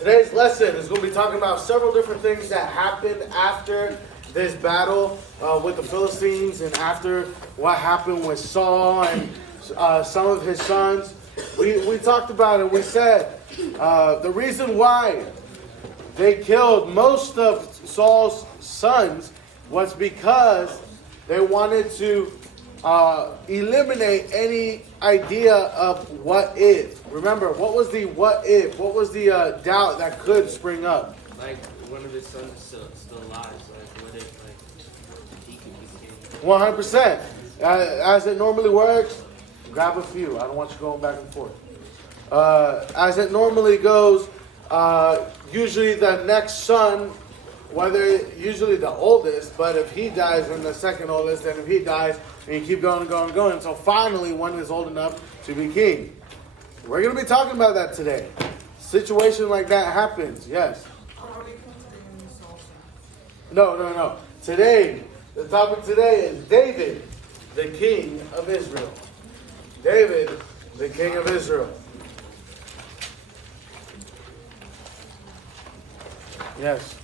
Today's lesson is going to be talking about several different things that happened after this battle with the Philistines and after what happened with Saul and some of his sons. We talked about it. We said the reason why they killed most of Saul's sons was because they wanted to eliminate any idea of what if. Remember, what was the what if? What was the doubt that could spring up? Like, one of his sons is still alive. So, like, what if, like, he could be king? 100%. As it normally works, grab a few. I don't want you going back and forth. As it normally goes, usually the next son, usually the oldest, but if he dies, then the second oldest, and if he dies, and you keep going and going and going, until finally one is old enough to be king. We're going to be talking about that today. Situation like that happens, yes. No. Today, the topic today is David, the king of Israel. David, the king of Israel. Yes.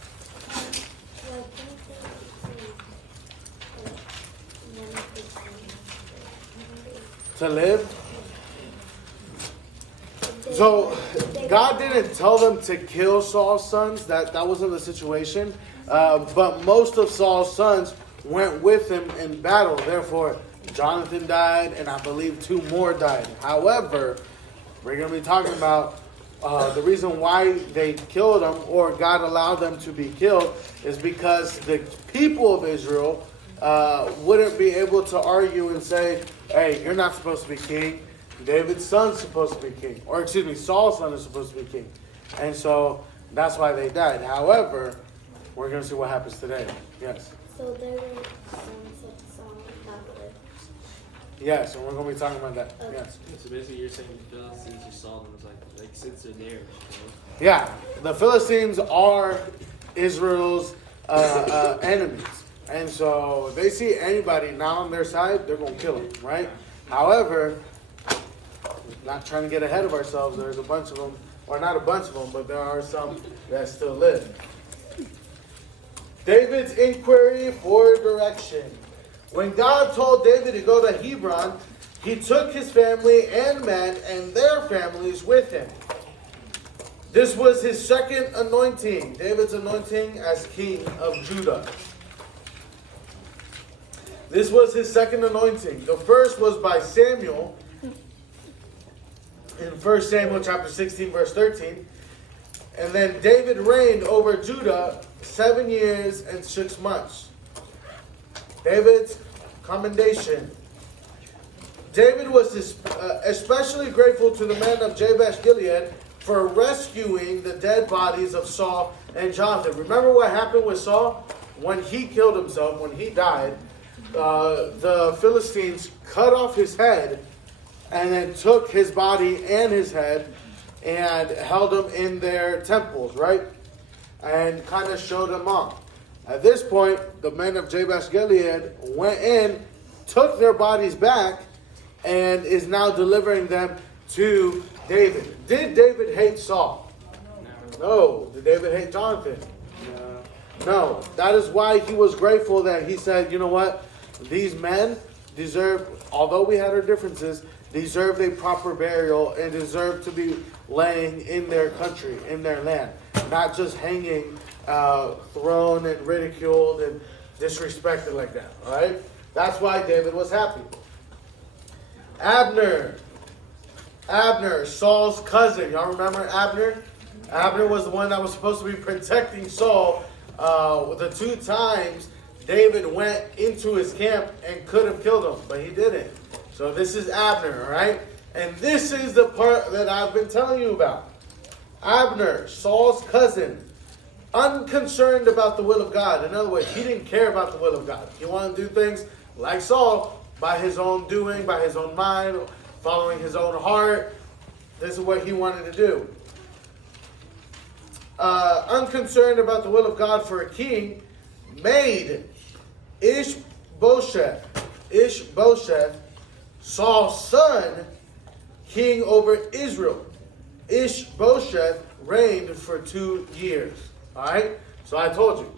To live. So God didn't tell them to kill Saul's sons. That wasn't the situation. But most of Saul's sons went with him in battle. Therefore, Jonathan died, and I believe 2 more died. However, we're going to be talking about the reason why they killed them, or God allowed them to be killed, is because the people of Israel wouldn't be able to argue and say, hey, you're not supposed to be king. David's son's supposed to be king. Or excuse me, Saul's son is supposed to be king. And so that's why they died. However, we're going to see what happens today. Yes. So they were sons of Saul that lived. Yes, and we're going to be talking about that. Okay. Yes. So basically, you're saying the Philistines just saw them as like since they're there. You know? Yeah, the Philistines are Israel's enemies. And so they see anybody not on their side, they're going to kill them, right? However, not trying to get ahead of ourselves, there's a bunch of them, or not a bunch of them, but there are some that still live. David's inquiry for direction. When God told David to go to Hebron, he took his family and men and their families with him. This was his second anointing, David's anointing as king of Judah. This was his second anointing. The first was by Samuel in 1 Samuel chapter 16, verse 13. And then David reigned over Judah 7 years and 6 months. David's commendation. David was especially grateful to the men of Jabesh Gilead for rescuing the dead bodies of Saul and Jonathan. Remember what happened with Saul? When he killed himself, when he died, the Philistines cut off his head and then took his body and his head and held them in their temples, right? And kind of showed them off. At this point, the men of Jabesh Gilead went in, took their bodies back, and is now delivering them to David. Did David hate Saul? No. Did David hate Jonathan? No. That is why he was grateful that he said, you know what? These men deserve, although we had our differences, deserved a proper burial and deserved to be laying in their country, in their land. Not just hanging, thrown and ridiculed and disrespected like that. All right? That's why David was happy. Abner, Saul's cousin. Y'all remember Abner? Abner was the one that was supposed to be protecting Saul. The 2 times David went into his camp and could have killed him, but he didn't. So this is Abner, all right? And this is the part that I've been telling you about. Abner, Saul's cousin, unconcerned about the will of God. In other words, he didn't care about the will of God. He wanted to do things like Saul, by his own doing, by his own mind, following his own heart. This is what he wanted to do. Unconcerned about the will of God for a king, made Ishbosheth, Saul's son, king over Israel. Ishbosheth reigned for 2 years. All right. So I told you,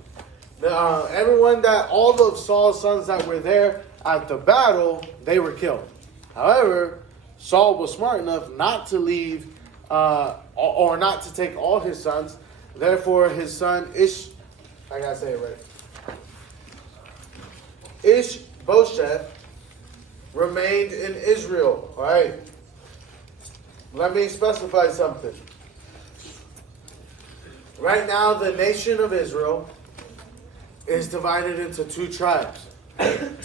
all of Saul's sons that were there at the battle, they were killed. However, Saul was smart enough not to leave, or not to take all his sons. Therefore, his son I gotta say it right. Ishbosheth remained in Israel. All right. Let me specify something. Right now, the nation of Israel is divided into 2 tribes.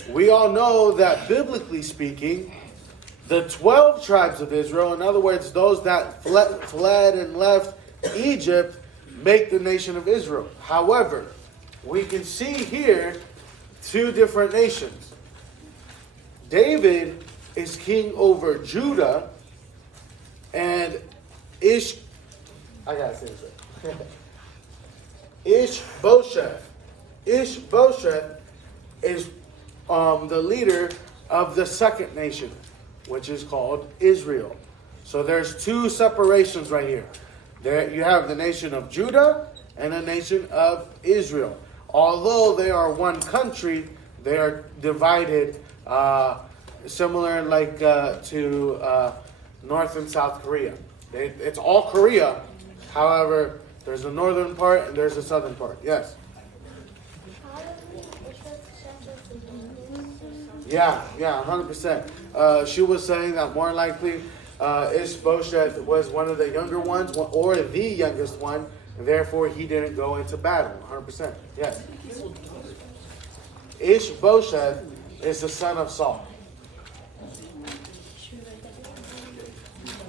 We all know that, biblically speaking, the 12 tribes of Israel, in other words, those that fled and left Egypt, make the nation of Israel. However, we can see here 2 different nations. David is king over Judah, and I gotta say this right. Ishbosheth is the leader of the second nation, which is called Israel. So there's 2 separations right here. There you have the nation of Judah and the nation of Israel. Although they are one country, they are divided, similar like to North and South Korea. It's all Korea. However, there's a northern part and there's a southern part. Yes. Yeah, 100%. She was saying that more likely Ishbosheth was one of the younger ones, or the youngest one, and therefore he didn't go into battle. 100%. Yes. Ishbosheth is the son of Saul.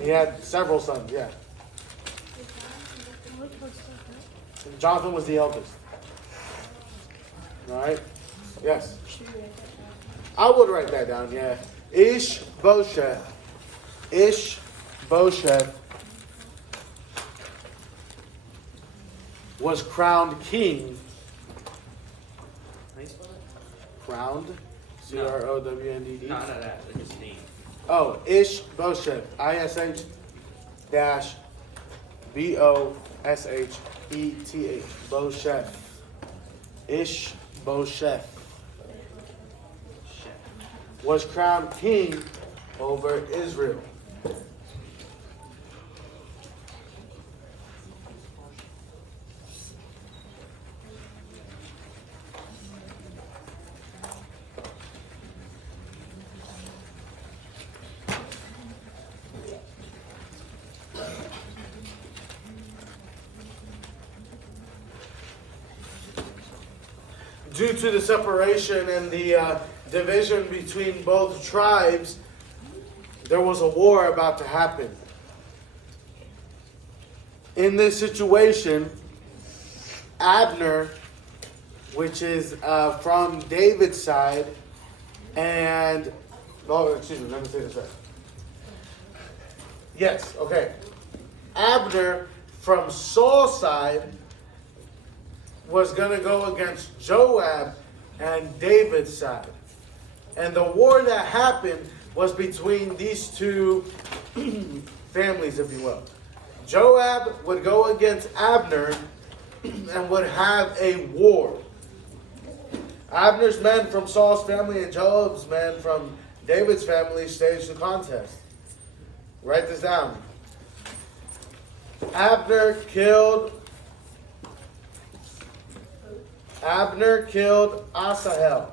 He had several sons, yeah. Jonathan was the eldest. All right? Yes. I would write that down, yeah. Ishbosheth was crowned king. How you spell it? Crowned? Crownd. No, that. His name. Oh, Ishbosheth. ISH-BOSHETH. Bosheth. Ishbosheth was crowned king over Israel. Due to the separation and the division between both tribes, there was a war about to happen. In this situation, Abner, which is from David's side, and let me say this right. Yes, okay. Abner from Saul's side was going to go against Joab and David's side. And the war that happened was between these 2 families, if you will. Joab would go against Abner and would have a war. Abner's men from Saul's family and Joab's men from David's family staged the contest. Write this down. Abner killed Asahel.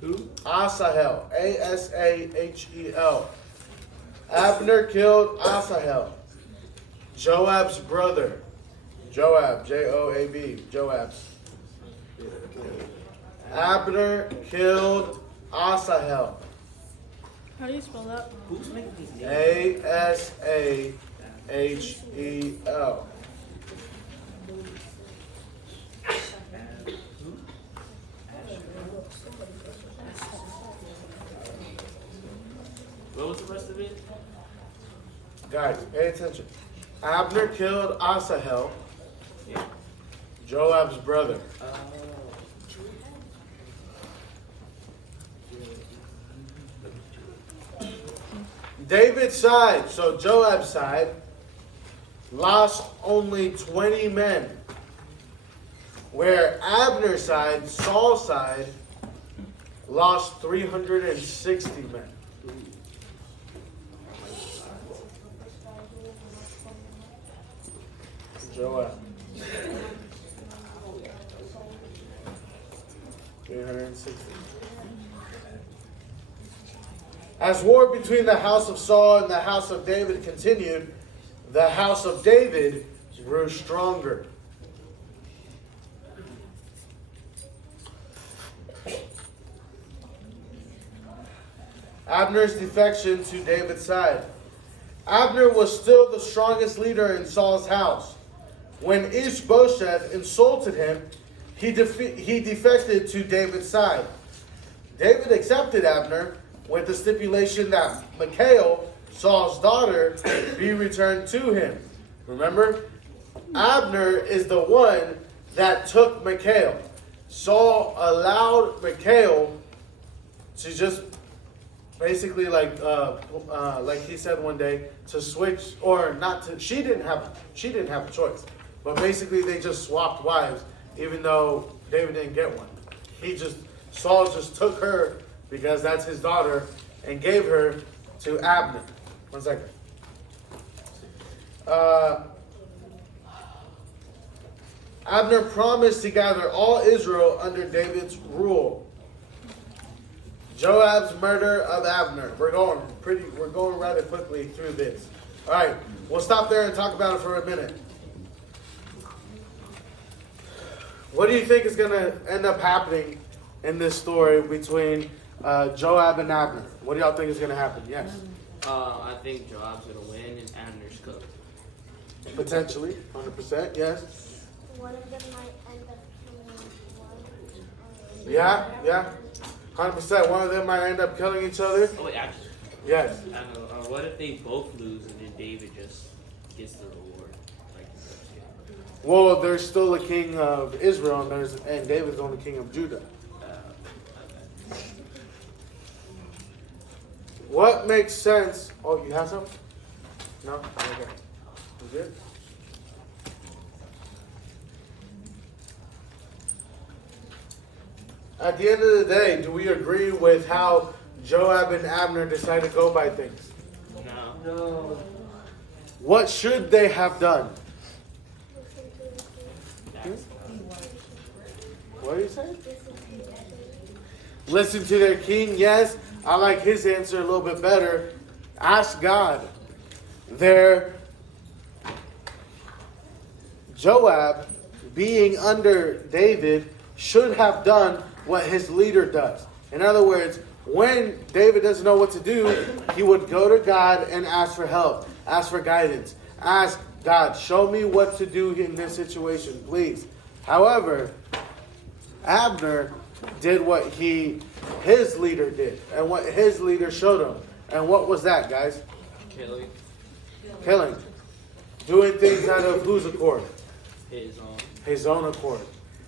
Who? Asahel. Asahel. Abner killed Asahel, Joab's brother. Joab. Joab. Joab's. Abner killed Asahel. How do you spell that? Who's making these names? Asahel. What was the rest of it? Guys, pay attention. Abner killed Asahel, Yeah. Joab's brother. David's side, so Joab's side, lost only 20 men. Where Abner's side, Saul's side, lost 360 men. Joab. 360. As war between the house of Saul and the house of David continued, the house of David grew stronger. Abner's defection to David's side. Abner was still the strongest leader in Saul's house. When Ishbosheth insulted him, he defected to David's side. David accepted Abner with the stipulation that Michal, Saul's daughter, be returned to him. Remember, Abner is the one that took Michal. Saul allowed Michal to just basically, like he said one day, to switch or not to. She didn't have a choice, but basically they just swapped wives, even though David didn't get one. Saul just took her because that's his daughter and gave her to Abner. 1 second. Abner promised to gather all Israel under David's rule. Joab's murder of Abner. We're going rather quickly through this. All right, we'll stop there and talk about it for a minute. What do you think is going to end up happening in this story between Joab and Abner? What do y'all think is going to happen? Yes. I think Joab's gonna win and Abner's cooked. Potentially, 100%. Yes. One of them might end up killing one. Yeah. 100%. One of them might end up killing each other. Oh wait, actually, Yes. I don't know. Or what if they both lose and then David just gets the reward? Like, Well, there's still a king of Israel, and David's the only king of Judah. What makes sense? Oh, you have some? No? Okay. You good? At the end of the day, do we agree with how Joab and Abner decided to go by things? no. What should they have done? What do you say? Listen to their king, yes. I like his answer a little bit better. Ask God. Joab, being under David, should have done what his leader does. In other words, when David doesn't know what to do, he would go to God and ask for help, ask for guidance, ask God, show me what to do in this situation, please. However, Abner did what his leader did and what his leader showed him. And what was that, guys? Killing. Doing things out of whose accord? His own accord.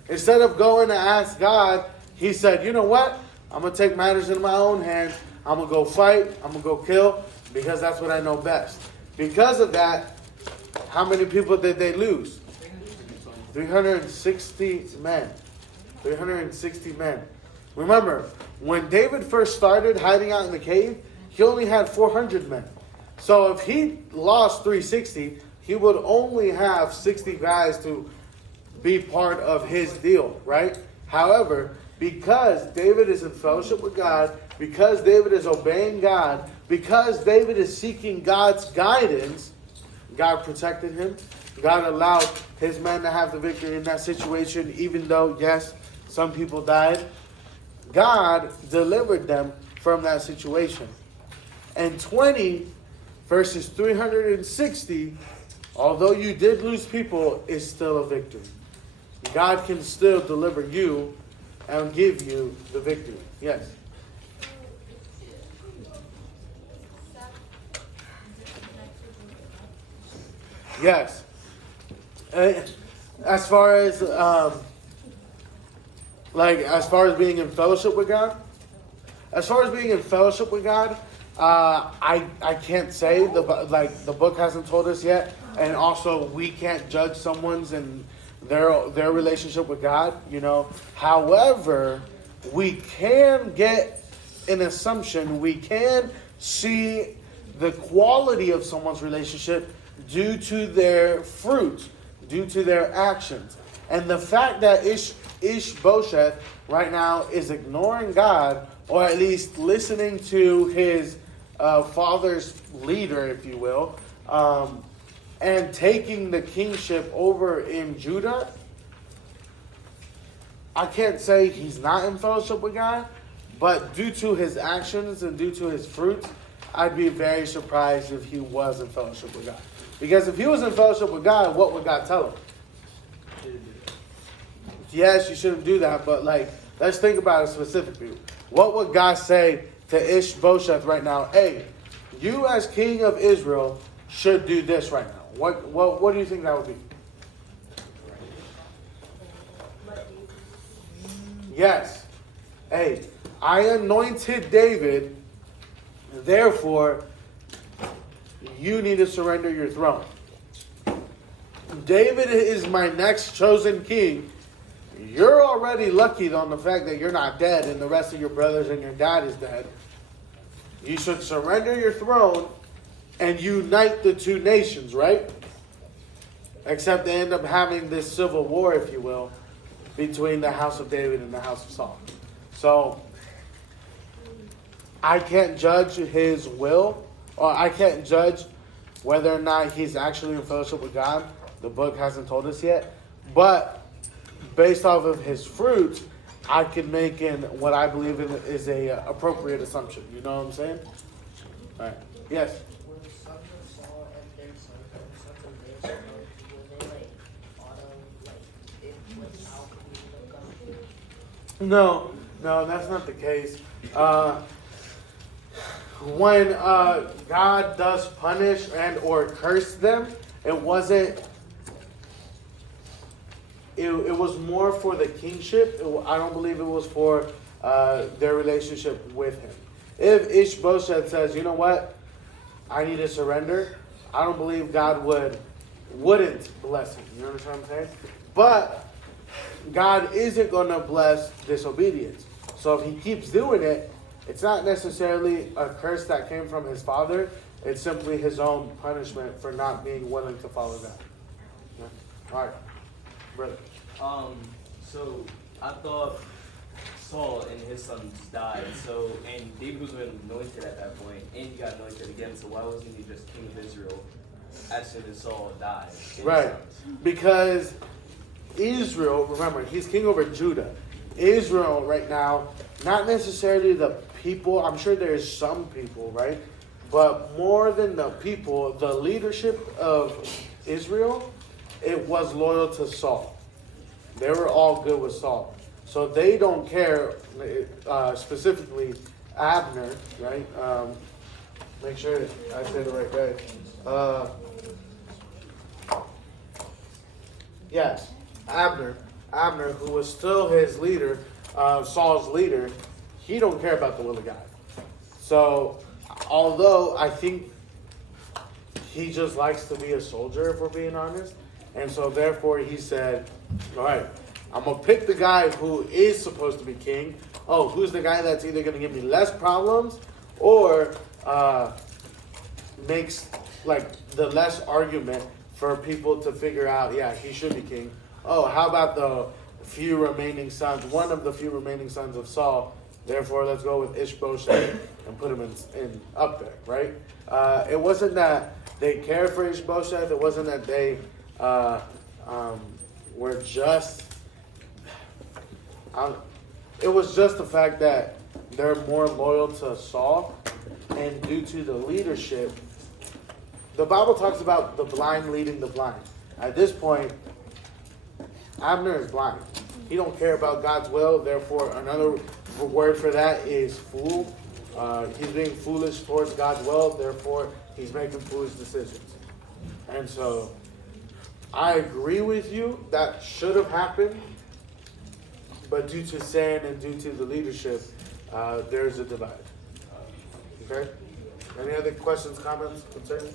Instead of going to ask God, he said, you know what? I'm going to take matters in my own hands. I'm going to go fight. I'm going to go kill because that's what I know best. Because of that, how many people did they lose? 360 men. 360 men. Remember, when David first started hiding out in the cave, he only had 400 men. So if he lost 360, he would only have 60 guys to be part of his deal, right? However, because David is in fellowship with God, because David is obeying God, because David is seeking God's guidance, God protected him. God allowed his men to have the victory in that situation, even though, yes, some people died. God delivered them from that situation. And 20 versus 360, although you did lose people, is still a victory. God can still deliver you and give you the victory. Yes. Yes. As far as being in fellowship with God, I can't say the book hasn't told us yet, and also we can't judge someone's and their relationship with God. However, we can get an assumption. We can see the quality of someone's relationship due to their fruit, due to their actions, and the fact that Ishbosheth right now is ignoring God, or at least listening to his father's leader, if you will, and taking the kingship over in Judah. I can't say he's not in fellowship with God, but due to his actions and due to his fruits, I'd be very surprised if he was in fellowship with God. Because if he was in fellowship with God, what would God tell him? Yes, you shouldn't do that, but let's think about it specifically. What would God say to Ishbosheth right now? Hey, you as king of Israel should do this right now. What do you think that would be? Yes. Hey, I anointed David, therefore you need to surrender your throne. David is my next chosen king. You're already lucky on the fact that you're not dead and the rest of your brothers and your dad is dead. You should surrender your throne and unite the two nations, right? Except they end up having this civil war, if you will, between the house of David and the house of Saul. So, I can't judge his will, or I can't judge whether or not he's actually in fellowship with God. The book hasn't told us yet. But based off of his fruits, I can make what I believe is a appropriate assumption. You know what I'm saying? All right. Yes? Were the sons of Saul and their sons and the sons of their sons, were they without communion of God? No, that's not the case. When God does punish and or curse them, it wasn't. It was more for the kingship. I don't believe it was for their relationship with him. If Ishbosheth says, you know what, I need to surrender, I don't believe God wouldn't bless him. You understand what I'm saying? But God isn't going to bless disobedience. So if he keeps doing it, it's not necessarily a curse that came from his father. It's simply his own punishment for not being willing to follow God. Yeah. All right, brother. So I thought Saul and his sons died. So, and David was anointed at that point, and he got anointed again. So why wasn't he just king of Israel as soon as Saul died? Right, because Israel, remember, he's king over Judah. Israel right now, not necessarily the people. I'm sure there's some people, right? But more than the people, the leadership of Israel, it was loyal to Saul. They were all good with Saul. So they don't care, specifically Abner, right? Make sure I say the right guy. Yes, Abner. Abner, who was still his leader, Saul's leader, he don't care about the will of God. So, although I think he just likes to be a soldier, if we're being honest, and so therefore he said, all right, I'm going to pick the guy who is supposed to be king. Oh, who's the guy that's either going to give me less problems or makes the less argument for people to figure out, yeah, he should be king. Oh, how about the few remaining sons, one of the few remaining sons of Saul? Therefore, let's go with Ishbosheth and put him in up there, right? It wasn't that they cared for Ishbosheth. It wasn't that they were just... it was just the fact that they're more loyal to Saul, and due to the leadership, the Bible talks about the blind leading the blind. At this point, Abner is blind. He don't care about God's will. Therefore, another word for that is fool. He's being foolish towards God's will. Therefore, he's making foolish decisions. And so, I agree with you. That should have happened. But due to sin and due to the leadership, there's a divide. Okay? Any other questions, comments, concerns?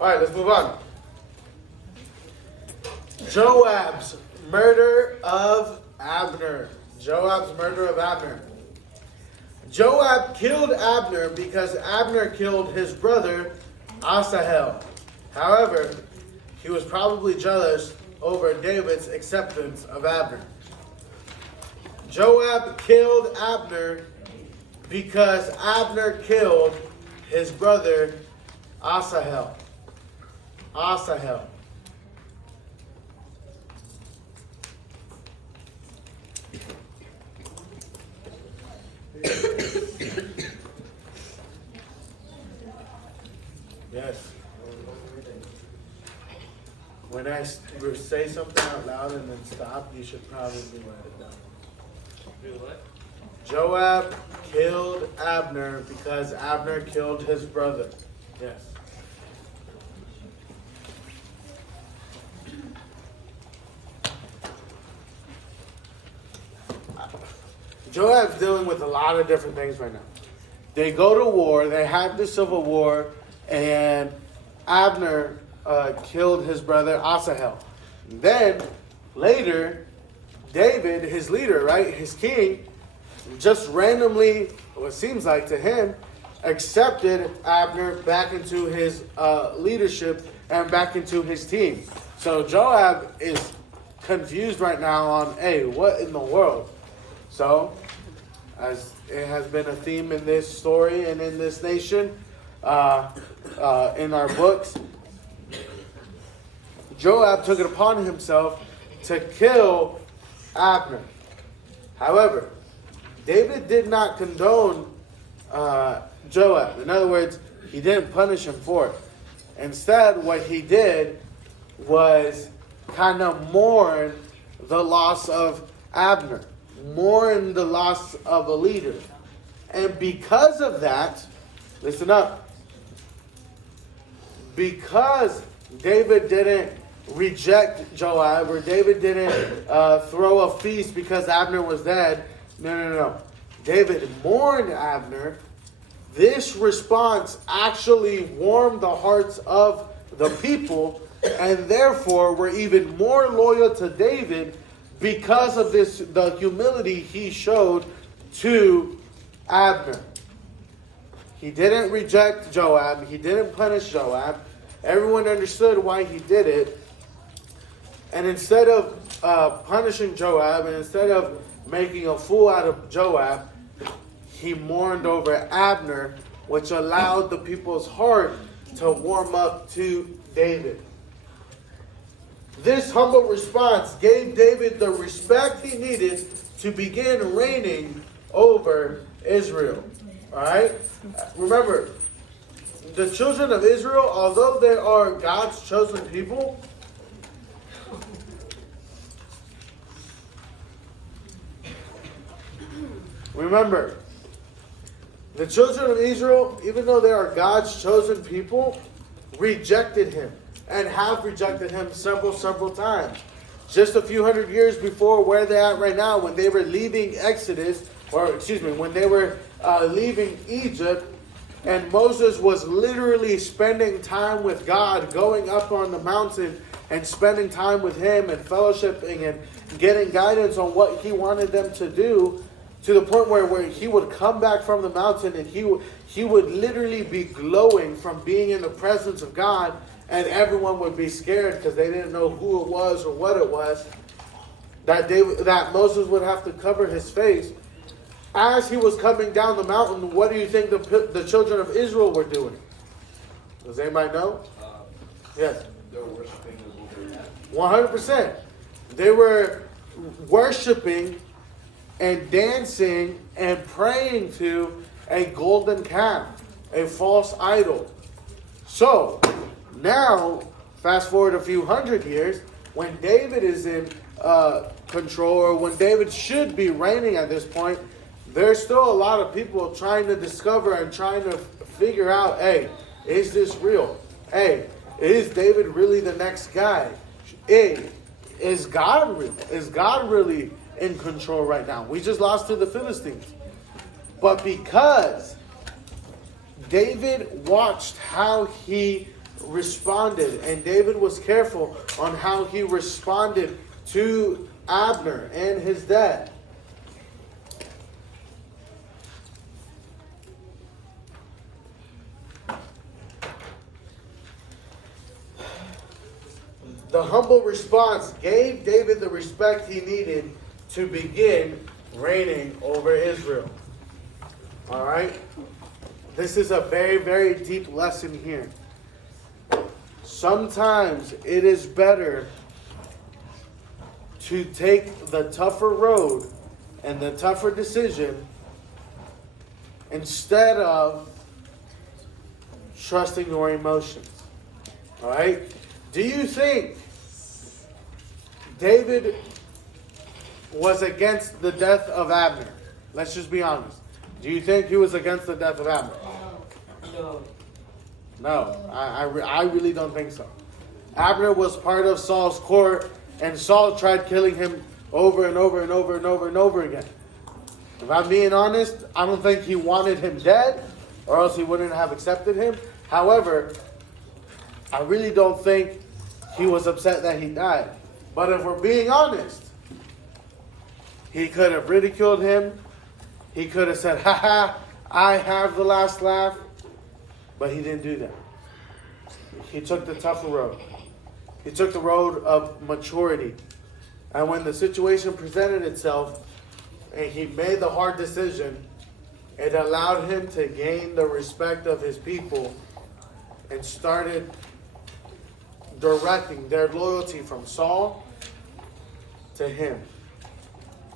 All right, let's move on. Joab's murder of Abner. Joab's murder of Abner. Joab killed Abner because Abner killed his brother Asahel. However, he was probably jealous over David's acceptance of Abner. Joab killed Abner because Abner killed his brother Asahel. Asahel. Yes. When I say something out loud and then stop, you should probably write it down. Do what? Joab killed Abner because Abner killed his brother. Yes. Joab's dealing with a lot of different things right now. They go to war, they have the civil war, and Abner killed his brother Asahel. Then, later, David, his leader, right, his king, just randomly, what seems like to him, accepted Abner back into his leadership and back into his team. So Joab is confused right now on, hey, what in the world? So, as it has been a theme in this story and in this nation, in our books, Joab took it upon himself to kill Abner. However, David did not condone Joab. In other words, he didn't punish him for it. Instead, what he did was kind of mourn the loss of Abner, mourn the loss of a leader. And because of that, listen up, because David didn't reject Joab, or David didn't throw a feast because Abner was dead. No. David mourned Abner. This response actually warmed the hearts of the people, and therefore were even more loyal to David because of the humility he showed to Abner. He didn't reject Joab. He didn't punish Joab. Everyone understood why he did it. And instead of punishing Joab, and instead of making a fool out of Joab, he mourned over Abner, which allowed the people's heart to warm up to David. This humble response gave David the respect he needed to begin reigning over Israel. All right? Remember, the children of Israel, although they are God's chosen people, remember, the children of Israel, even though they are God's chosen people, rejected him and have rejected him several times. Just a few hundred years before where they're at right now, when they were leaving when they were leaving Egypt, and Moses was literally spending time with God, going up on the mountain and spending time with him and fellowshipping and getting guidance on what he wanted them to do, to the point where he would come back from the mountain and he would literally be glowing from being in the presence of God, and everyone would be scared because they didn't know who it was or what it was, that Moses would have to cover his face. As he was coming down the mountain, what do you think the children of Israel were doing? Does anybody know? Yes. They were worshiping the Lord. 100%. They were worshiping and dancing and praying to a golden calf, a false idol. So, now, fast forward a few hundred years, when David is in control, or when David should be reigning at this point, there's still a lot of people trying to discover and trying to figure out, hey, is this real? Hey, is David really the next guy? Hey, is God real? Is God really in control right now? We just lost to the Philistines. But because David watched how he responded, and David was careful on how he responded to Abner and his dad. The humble response gave David the respect he needed to begin reigning over Israel. All right? This is a very, very deep lesson here. Sometimes it is better to take the tougher road and the tougher decision instead of trusting your emotions. All right? Do you think David was against the death of Abner? Let's just be honest. Do you think he was against the death of Abner? No. No, I really don't think so. Abner was part of Saul's court, and Saul tried killing him over and over and over and over and over again. If I'm being honest, I don't think he wanted him dead, or else he wouldn't have accepted him. However, I really don't think he was upset that he died. But if we're being honest, he could have ridiculed him. He could have said, "Ha ha, I have the last laugh." But he didn't do that. He took the tougher road. He took the road of maturity. And when the situation presented itself and he made the hard decision, it allowed him to gain the respect of his people and started directing their loyalty from Saul to him.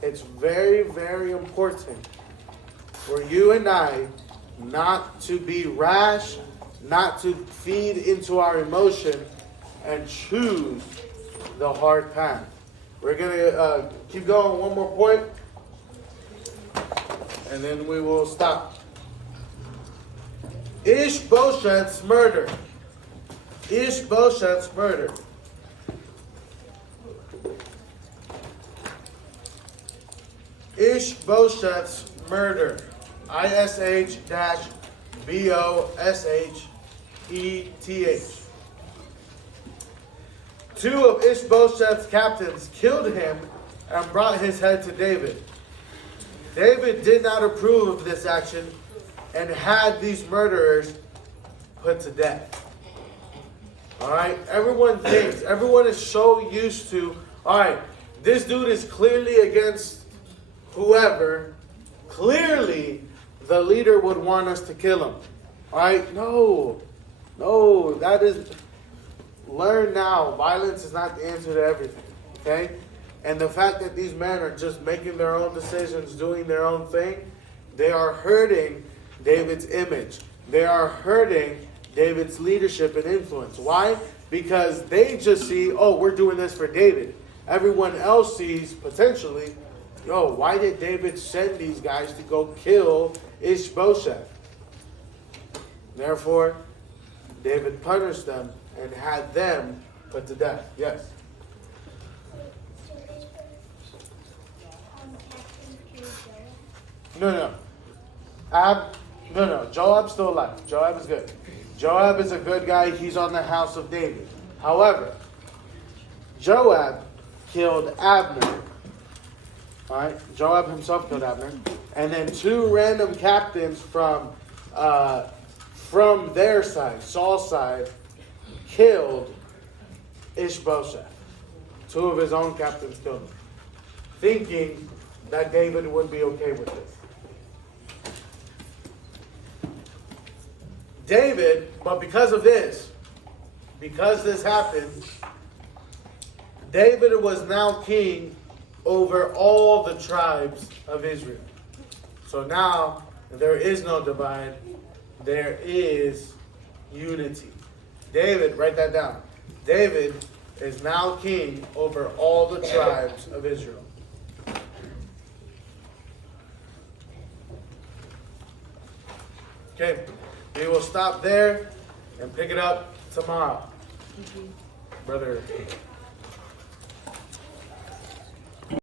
It's very, very important for you and I not to be rash, not to feed into our emotion, and choose the hard path. We're going to keep going one more point, and then we will stop. Ishbosheth's murder. Ishbosheth's murder. Ishbosheth's murder. ISH-BOSHETH. Two of Ishbosheth's captains killed him and brought his head to David. David did not approve of this action and had these murderers put to death. Alright, everyone is so used to, alright, this dude is clearly against whoever. Clearly, the leader would want us to kill him. Alright, no, that is, learn now, violence is not the answer to everything, okay? And the fact that these men are just making their own decisions, doing their own thing, they are hurting David's image. They are hurting David's leadership and influence. Why? Because they just see, oh, we're doing this for David. Everyone else sees, potentially, yo, why did David send these guys to go kill Ishbosheth? Therefore, David punished them and had them put to death. Yes? No. Joab's still alive. Joab is good. Joab is a good guy. He's on the house of David. However, Joab killed Abner. Alright? Joab himself killed Abner. And then two random captains from their side, Saul's side, killed Ishbosheth. Two of his own captains killed him, thinking that David would be okay with this. David, but because this happened, David was now king over all the tribes of Israel. So now there is no divide, there is unity. David, write that down. David is now king over all the tribes of Israel. Okay, we will stop there and pick it up tomorrow. Brother